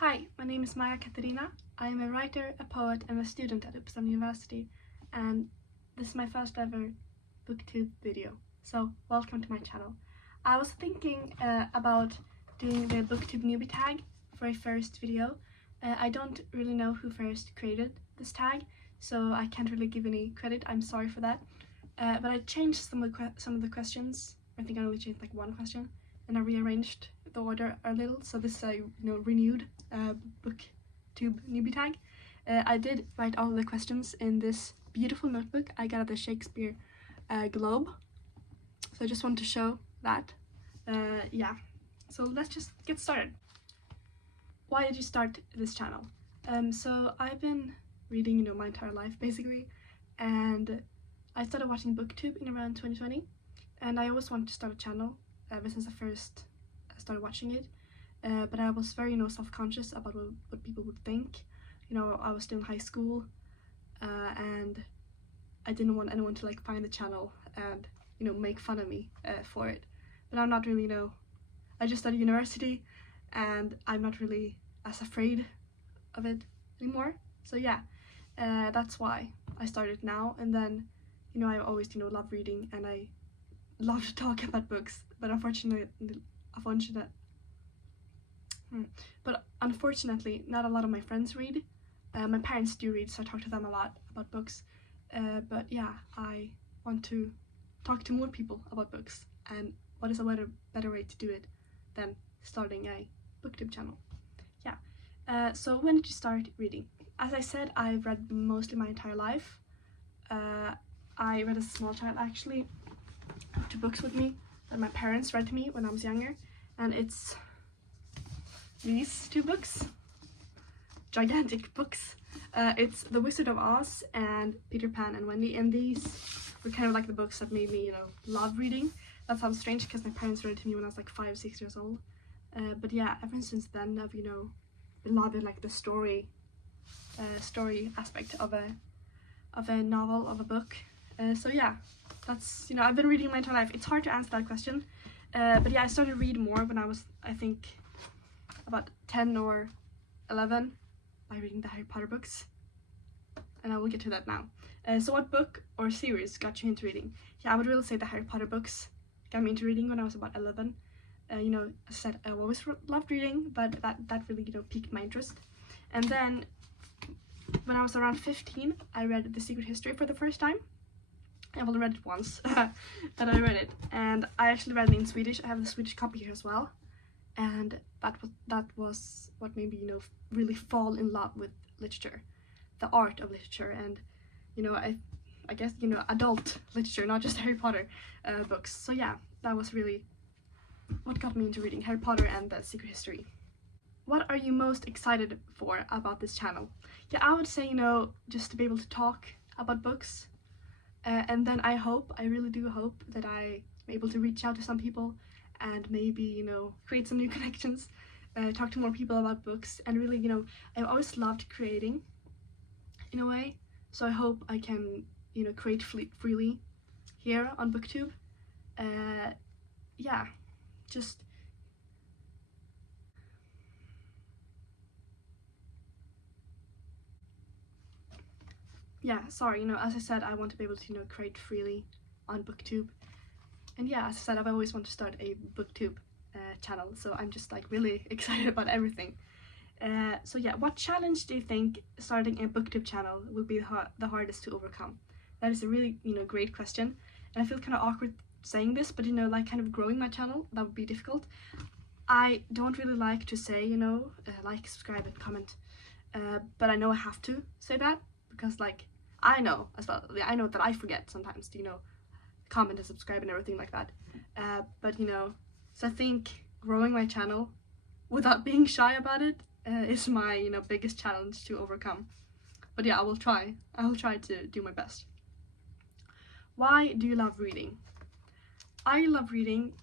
Hi, my name is Maja Katarina. I am a writer, a poet, and a student at Uppsala University, and this is my first ever booktube video. So welcome to my channel. I was thinking about doing the Booktube Newbie Tag for a first video. I don't really know who first created this tag, so I can't really give any credit. I'm sorry for that. But I changed some of the questions. I think I only changed like one question, and I rearranged the order a little. So this is a renewed Booktube Newbie Tag. I did write all of the questions in this beautiful notebook I got at the Shakespeare Globe. So I just wanted to show that. Yeah. So let's just get started. Why did you start this channel? So I've been reading, my entire life basically, and I started watching Booktube in around 2020, and I always wanted to start a channel ever since I first started watching it. But I was very, self-conscious about what people would think. I was still in high school, and I didn't want anyone to like find the channel and make fun of me for it. But I'm not really, I just started university, and I'm not really as afraid of it anymore. So yeah, that's why I started now. And then, I always, love reading, and I love to talk about books. But unfortunately, not a lot of my friends read. My parents do read, so I talk to them a lot about books. But yeah, I want to talk to more people about books, and what is a better way to do it than starting a booktube channel? Yeah. So when did you start reading? As I said, I've read mostly my entire life. I read as a small child, actually. I have two books with me that my parents read to me when I was younger, and it's these two books, gigantic books. It's The Wizard of Oz and Peter Pan and Wendy, and these were kind of like the books that made me, love reading. That sounds strange because my parents read it to me when I was like 5-6 years old. But yeah, ever since then I've, been loving like the story aspect of a novel, of a book. So yeah, that's, I've been reading my entire life. It's hard to answer that question. But yeah, I started to read more when I was, I think, about 10 or 11 by reading the Harry Potter books, and I will get to that now. So what book or series got you into reading? Yeah, I would really say the Harry Potter books got me into reading when I was about 11. As I said, I always loved reading, but that really piqued my interest. And then when I was around 15, I read The Secret History for the first time. I've only read it once, but I read it, and I actually read it in Swedish. I have the Swedish copy here as well. And that was what made me, really fall in love with literature, the art of literature, and I guess adult literature, not just Harry Potter books. So yeah, that was really what got me into reading Harry Potter and The Secret History. What are you most excited for about this channel? Yeah, I would say just to be able to talk about books, and then I really do hope that I'm able to reach out to some people and maybe create some new connections, talk to more people about books, and really I've always loved creating in a way, so I hope I can create freely here on Booktube. Yeah, just yeah, sorry, as I said, I want to be able to create freely on Booktube. And yeah, as I said, I've always wanted to start a Booktube channel, so I'm just like really excited about everything. So yeah, what challenge do you think starting a Booktube channel will be the hardest to overcome? That is a really great question, and I feel kind of awkward saying this, but like kind of growing my channel, that would be difficult. I don't really like to say like, subscribe, and comment, but I know I have to say that because like I know as well. I know that I forget sometimes to comment and subscribe and everything like that. But so I think growing my channel without being shy about it is my biggest challenge to overcome. But yeah, I will try to do my best. Why do you love reading? I love reading,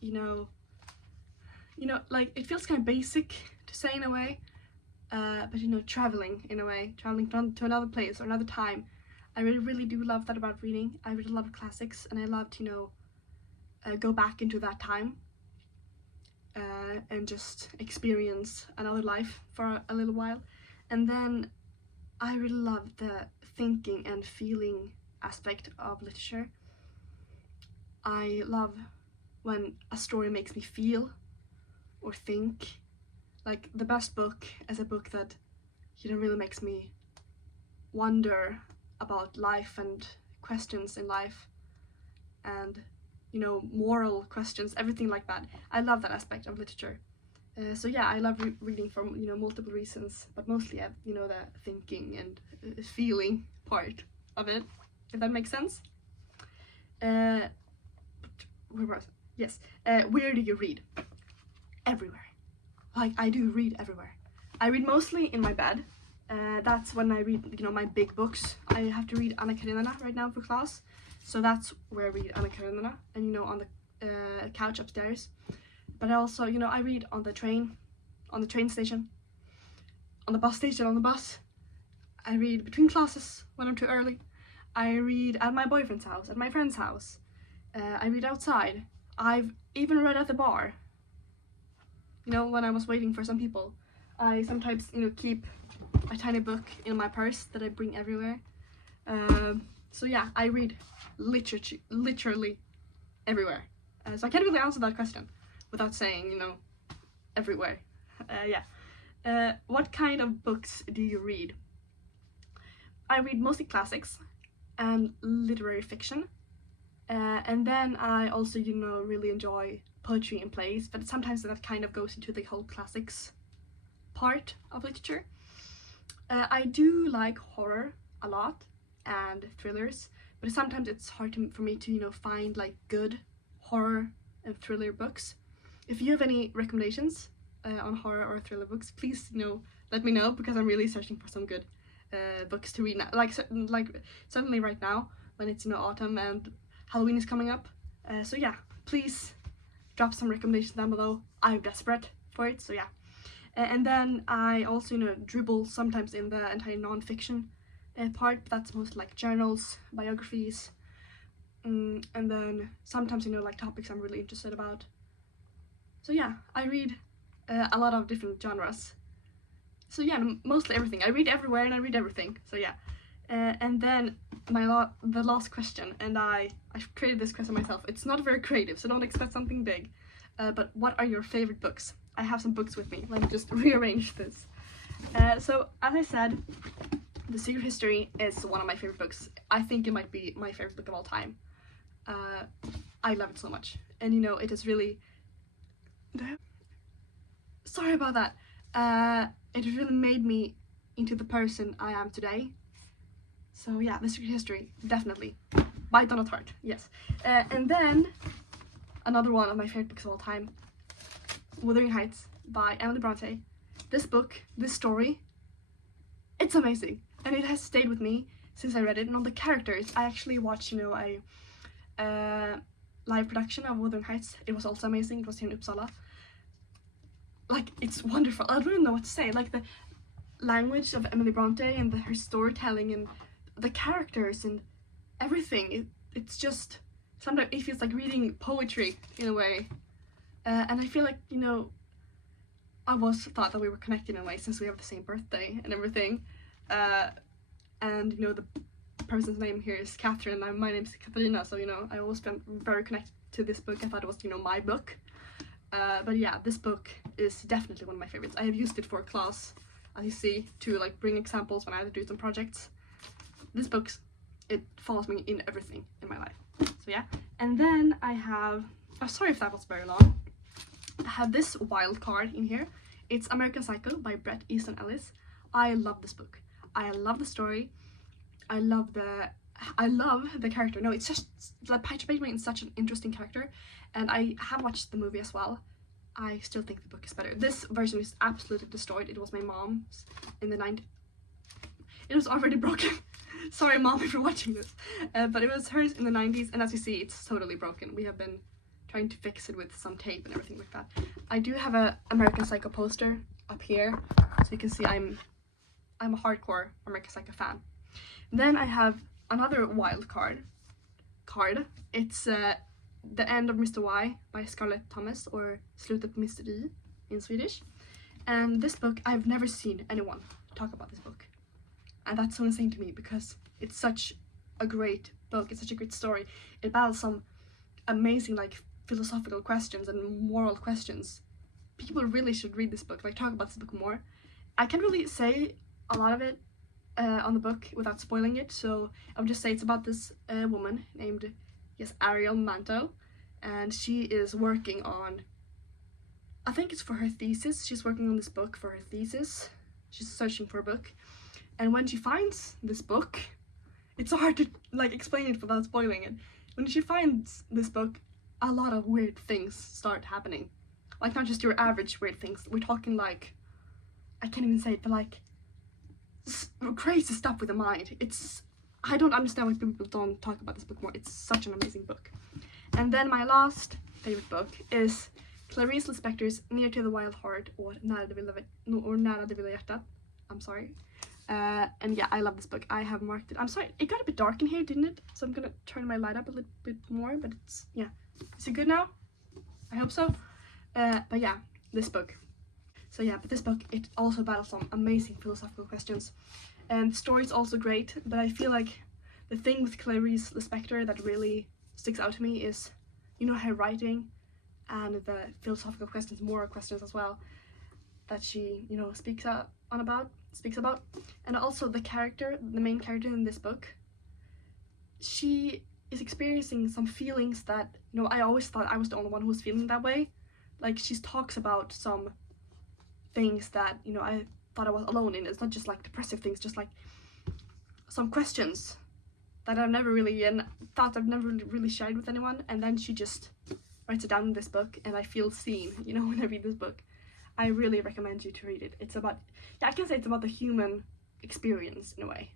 like, it feels kind of basic to say in a way, but traveling in a way, traveling to another place or another time, I really do love that about reading. I really love classics, and I love to go back into that time. and just experience another life for a little while. And then I really love the thinking and feeling aspect of literature. I love when a story makes me feel or think. Like, the best book is a book that, you know, really makes me wonder about life and questions in life, and, you know, moral questions, everything like that. I love that aspect of literature. So yeah, I love reading for, you know, multiple reasons, but mostly, you know, the thinking and feeling part of it, if that makes sense. Where was it? Yes. Where do you read? Everywhere. Like, I do read everywhere. I read mostly in my bed. That's when I read, you know, my big books. I have to read Anna Karenina right now for class, so that's where I read Anna Karenina, and, you know, on the couch upstairs. But also, you know, I read on the train station, on the bus station, on the bus. I read between classes when I'm too early. I read at my boyfriend's house, at my friend's house. I read outside. I've even read at the bar. You know, when I was waiting for some people. I sometimes, you know, keep a tiny book in my purse that I bring everywhere. So yeah, I read literally everywhere. So I can't really answer that question without saying, you know, everywhere. What kind of books do you read? I read mostly classics and literary fiction. And then I also, you know, really enjoy poetry and plays, but sometimes that kind of goes into the whole classics part of literature. I do like horror a lot and thrillers, but sometimes it's hard for me to, you know, find like good horror and thriller books. If you have any recommendations on horror or thriller books, please, you know, let me know, because I'm really searching for some good books to read now. Like certainly right now when it's, you know, autumn and Halloween is coming up. So yeah, please drop some recommendations down below. I'm desperate for it, so yeah. And then I also, you know, dribble sometimes in the entire non-fiction part, but that's mostly like journals, biographies, and then sometimes, you know, like topics I'm really interested about. So yeah, I read a lot of different genres. So yeah, mostly everything. I read everywhere and I read everything, so yeah. And then the last question, and I created this question myself. It's not very creative, so don't expect something big. But what are your favorite books? I have some books with me. Let me just rearrange this. So as I said, The Secret History is one of my favorite books. I think it might be my favorite book of all time. I love it so much, and, you know, it is really. Sorry about that. It really made me into the person I am today. So yeah, The Secret History, definitely. By Donna Tartt, yes. And then another one of my favorite books of all time, Wuthering Heights by Emily Bronte. This book, this story, it's amazing, and it has stayed with me since I read it. And on the characters, I actually watched, you know, a live production of Wuthering Heights. It was also amazing. It was here in Uppsala. Like, it's wonderful. I don't even know what to say. Like, the language of Emily Bronte and her storytelling and the characters and everything, it's just, sometimes it feels like reading poetry in a way. And I feel like, you know, I thought that we were connected in a way since we have the same birthday and everything. And, you know, the person's name here is Catherine, and my name's Katarina, so, you know, I always been very connected to this book. I thought it was, you know, my book. But yeah, this book is definitely one of my favorites. I have used it for class, as you see, to like bring examples when I had to do some projects. This book, it follows me in everything in my life. So yeah, and then I have, oh, sorry if that was very long. I have this wild card in here. It's American Psycho by Bret Easton Ellis. I love this book. I love the story. I love the character. No, it's just like Peter Bateman is such an interesting character, and I have watched the movie as well. I still think the book is better. This version is absolutely destroyed. It was my mom's in the 90s. It was already broken. Sorry, Mom, if you're watching this. But it was hers in the 90s, and as you see, it's totally broken. We have been trying to fix it with some tape and everything like that. I do have a American Psycho poster up here, so you can see I'm a hardcore American Psycho fan. Then I have another wild card. It's The End of Mr. Y by Scarlett Thomas, or Slutet på Mr. Y in Swedish. And this book, I've never seen anyone talk about this book. And that's so insane to me because it's such a great book. It's such a great story. It battles some amazing like philosophical questions and moral questions. People really should read this book, like talk about this book more. I can't really say a lot of it on the book without spoiling it, so I'll just say it's about this woman named Ariel Manto, and she is working on, I think it's for her thesis. She's working on this book for her thesis. She's searching for a book, and when she finds this book, it's hard to like explain it without spoiling it. When she finds this book, a lot of weird things start happening. Like not just your average weird things. We're talking like, I can't even say it, but like crazy stuff with the mind. I don't understand why people don't talk about this book more. It's such an amazing book. And then my last favorite book is Clarice Lispector's Near to the Wild Heart, or Nära det vilda hjärtat. I'm sorry. And yeah, I love this book. I have marked it. I'm sorry, it got a bit dark in here, didn't it? So I'm gonna turn my light up a little bit more, but it's, yeah. Is it good now? I hope so. But yeah, this book. So yeah, but this book, it also battles some amazing philosophical questions. And the story is also great, but I feel like the thing with Clarice Lispector that really sticks out to me is, you know, her writing and the philosophical questions, moral questions as well, that she, you know, speaks about. And also the main character in this book, she is experiencing some feelings that, you know, I always thought I was the only one who was feeling that way. Like she talks about some things that, you know, I thought I was alone in. It's not just like depressive things, just like some questions that I've never really shared with anyone, and then she just writes it down in this book, and I feel seen, you know, when I read this book. I really recommend you to read it. It's about, yeah, I can say it's about the human experience in a way.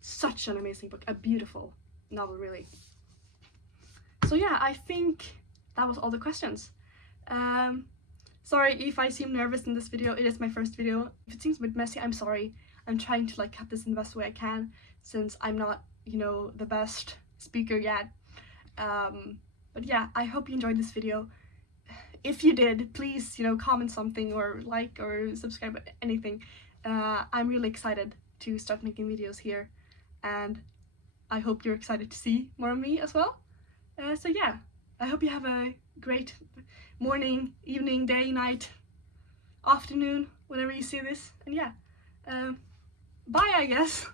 Such an amazing book, a beautiful novel, really. So yeah, I think that was all the questions. Sorry if I seem nervous in this video. It is my first video. If it seems a bit messy, I'm sorry. I'm trying to like cut this in the best way I can, since I'm not, you know, the best speaker yet. But yeah, I hope you enjoyed this video. If you did, please, you know, comment something or like or subscribe, anything. I'm really excited to start making videos here, and I hope you're excited to see more of me as well. So yeah, I hope you have a great morning, evening, day, night, afternoon, whenever you see this. And yeah, bye, I guess.